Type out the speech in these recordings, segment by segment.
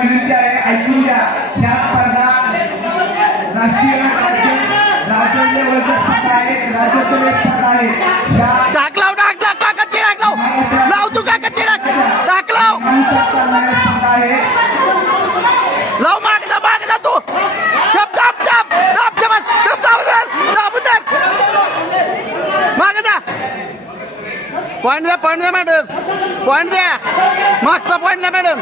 विनंती आहे, ऐकून घ्या. ह्या स्पर्धा राष्ट्रीय राज्य लेवलच्या स्पर्धा आहेत, राज्यातील एक स्पर्धा आहे. टाकलाव काकाची लाव तू काकाची टाकलाव स्पर्धा आहे. लाव माग जा तू शब्द माग जा पॉइंट द्या मॅडम पॉइंट द्या मागचा पॉइंट द्या मॅडम.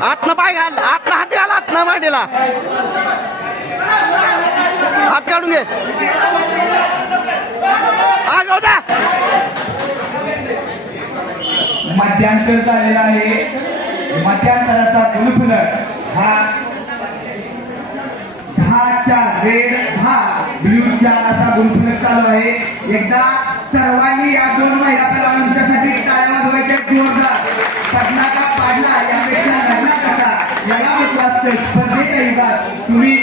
आतनं पाय घाल आतनं हात घाल आतनं मांडीला हात काढून घे मध्यांतर झालेला आहे. मध्यांतराचा गुणफलक हा 10च्या रेड 10 ब्ल्यू 4 असा गुणफलक चालू आहे. एकदा सर्वांनी या दोन महिला कलावंतांसाठी टाळ्या वाजवायच्या जोरदार. पडला का पाडला यापेक्षा लढला कसा याला म्हटलं असतं. स्पर्धेच्या युगात तुम्ही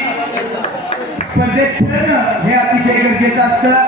स्पर्धेत खेळणं हे अतिशय गरजेचं असतं.